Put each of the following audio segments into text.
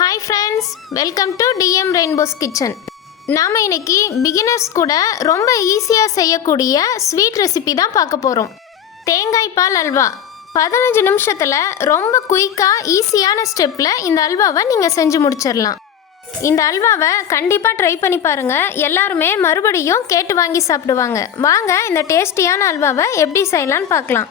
Hi friends, welcome to DM Rainbow's Kitchen. நாம் இன்னைக்கு beginners கூட ரொம்ப ஈஸியாக செய்யக்கூடிய ஸ்வீட் ரெசிபி தான் பார்க்க போகிறோம். தேங்காய் பால் அல்வா 15 நிமிஷத்தில் ரொம்ப குயிக்காக ஈஸியான ஸ்டெப்பில் இந்த அல்வாவை நீங்கள் செஞ்சு முடிச்சிடலாம். இந்த அல்வாவை கண்டிப்பாக ட்ரை பண்ணி பாருங்கள். எல்லாருமே மறுபடியும் கேட்டு வாங்கி சாப்பிடுவாங்க. வாங்க இந்த டேஸ்டியான அல்வாவை எப்படி செய்யலான்னு பார்க்கலாம்.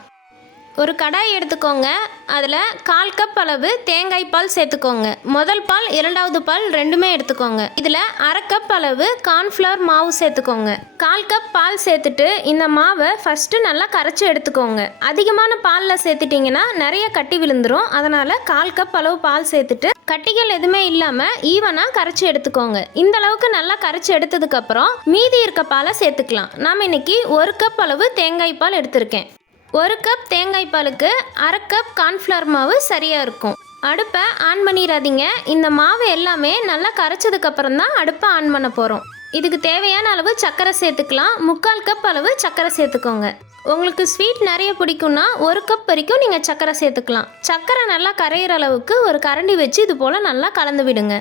ஒரு கடாய் எடுத்துக்கோங்க. அதில் 1/4 கப் அளவு தேங்காய் பால் சேர்த்துக்கோங்க. முதல் பால், இரண்டாவது பால் ரெண்டுமே எடுத்துக்கோங்க. இதில் 1/2 கப் அளவு கார்ன்ஃப்ளவர் மாவு சேர்த்துக்கோங்க. 1/4 கப் பால் சேர்த்துட்டு இந்த மாவை ஃபஸ்ட்டு நல்லா கரைச்சி எடுத்துக்கோங்க. அதிகமான பாலில் சேர்த்துட்டிங்கன்னா நிறைய கட்டி விழுந்துடும். அதனால் 1/4 கப் அளவு பால் சேர்த்துட்டு கட்டிகள் எதுவுமே இல்லாமல் ஈவனாக கரைச்சி எடுத்துக்கோங்க. இந்த அளவுக்கு நல்லா கரைச்சி எடுத்ததுக்கப்புறம் மீதி இருக்க பாலை சேர்த்துக்கலாம். நாம் இன்னைக்கு 1 கப் அளவு தேங்காய் பால் எடுத்திருக்கேன். 1 கப் தேங்காய் பாலுக்கு 1/2 கப் கார்ன்ஃப்ளவர் மாவு சரியாக இருக்கும். அடுப்பை ஆன் பண்ணிடாதீங்க. இந்த மாவு எல்லாமே நல்லா கரைச்சதுக்கப்புறம் தான் அடுப்பை ஆன் பண்ண போகிறோம். இதுக்கு தேவையான அளவு சர்க்கரை சேர்த்துக்கலாம். 3/4 கப் அளவு சர்க்கரை சேர்த்துக்கோங்க. உங்களுக்கு ஸ்வீட் நிறைய பிடிக்கும்னா 1 கப் வரைக்கும் நீங்கள் சர்க்கரை சேர்த்துக்கலாம். சர்க்கரை நல்லா கரையிற அளவுக்கு ஒரு கரண்டி வச்சு இது போல் நல்லா கலந்து விடுங்க.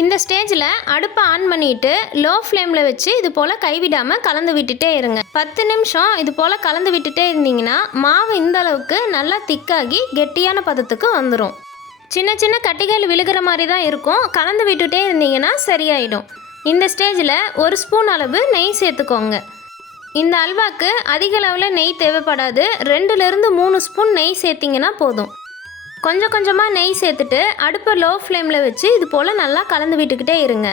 இந்த ஸ்டேஜில் அடுப்பை ஆன் பண்ணிவிட்டு லோ ஃப்ளேமில் வச்சு இது போல் கைவிடாமல் கலந்து விட்டுட்டே இருங்க. 10 நிமிஷம் இது போல் கலந்து விட்டுட்டே இருந்தீங்கன்னா மாவு இந்த அளவுக்கு நல்லா திக்காகி கெட்டியான பதத்துக்கு வந்துடும். சின்ன சின்ன கட்டிகள் விழுகிற மாதிரி தான் இருக்கும். கலந்து விட்டுட்டே இருந்தீங்கன்னா சரியாயிடும். இந்த ஸ்டேஜில் 1 ஸ்பூன் அளவு நெய் சேர்த்துக்கோங்க. இந்த அல்வாக்கு அதிக அளவில் நெய் தேவைப்படாது. 2லேருந்து 3 ஸ்பூன் நெய் சேர்த்திங்கன்னா போதும். கொஞ்சம் கொஞ்சமாக நெய் சேர்த்துட்டு அடுப்பை லோ ஃப்ளேமில் வச்சு இது போல் நல்லா கலந்து விட்டுக்கிட்டே இருங்க.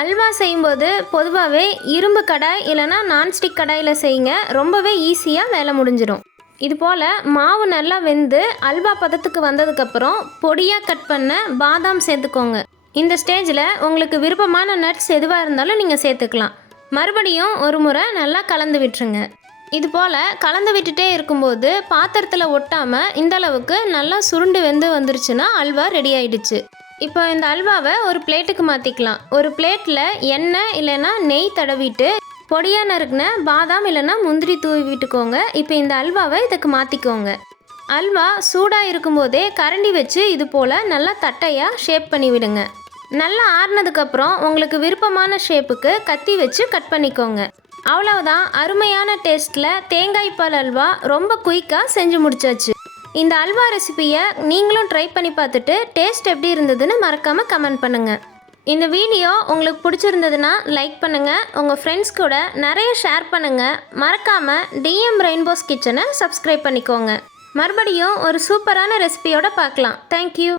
அல்வா செய்யும்போது பொதுவாகவே இரும்பு கடாய் இல்லைனா நான்ஸ்டிக் கடாயில் செய்யுங்க. ரொம்பவே ஈஸியாக வேலை முடிஞ்சிடும். இது போல் மாவு நல்லா வெந்து அல்வா பதத்துக்கு வந்ததுக்கப்புறம் பொடியாக கட் பண்ண பாதாம் சேர்த்துக்கோங்க. இந்த ஸ்டேஜில் உங்களுக்கு விருப்பமான நட்ஸ் எதுவாக இருந்தாலும் நீங்கள் சேர்த்துக்கலாம். மறுபடியும் ஒரு முறை நல்லா கலந்து விட்டுருங்க. இது போல் கலந்து விட்டுட்டே இருக்கும்போது பாத்திரத்தில் ஒட்டாமல் இந்த அளவுக்கு நல்லா சுருண்டு வெந்து வந்துருச்சுன்னா அல்வா ரெடி ஆயிடுச்சு. இப்போ இந்த அல்வாவை ஒரு பிளேட்டுக்கு மாற்றிக்கலாம். ஒரு பிளேட்டில் எண்ணெய் இல்லைன்னா நெய் தடவிட்டு பொடியாக நறுக்குன பாதாம் இல்லைன்னா முந்திரி தூவி விட்டுக்கோங்க. இப்போ இந்த அல்வாவை இதுக்கு மாற்றிக்கோங்க. அல்வா சூடாக இருக்கும்போதே கரண்டி வச்சு இது போல் நல்லா தட்டையாக ஷேப் பண்ணி விடுங்க. நல்லா ஆறுனதுக்கப்புறம் உங்களுக்கு விருப்பமான ஷேப்புக்கு கத்தி வச்சு கட் பண்ணிக்கோங்க. அவ்வளவுதான். அருமையான டேஸ்ட்டில் தேங்காய் பால் அல்வா ரொம்ப குயிக்காக செஞ்சு முடிச்சாச்சு. இந்த அல்வா ரெசிபியை நீங்களும் ட்ரை பண்ணி பார்த்துட்டு டேஸ்ட் எப்படி இருந்ததுன்னு மறக்காமல் கமெண்ட் பண்ணுங்கள். இந்த வீடியோ உங்களுக்கு பிடிச்சிருந்ததுன்னா லைக் பண்ணுங்கள். உங்கள் ஃப்ரெண்ட்ஸ் கூட நிறைய ஷேர் பண்ணுங்கள். மறக்காமல் டிஎம் ரெயின்போஸ் கிச்சனை சப்ஸ்கிரைப் பண்ணிக்கோங்க. மறுபடியும் ஒரு சூப்பரான ரெசிபியோடு பார்க்கலாம். தேங்க்யூ.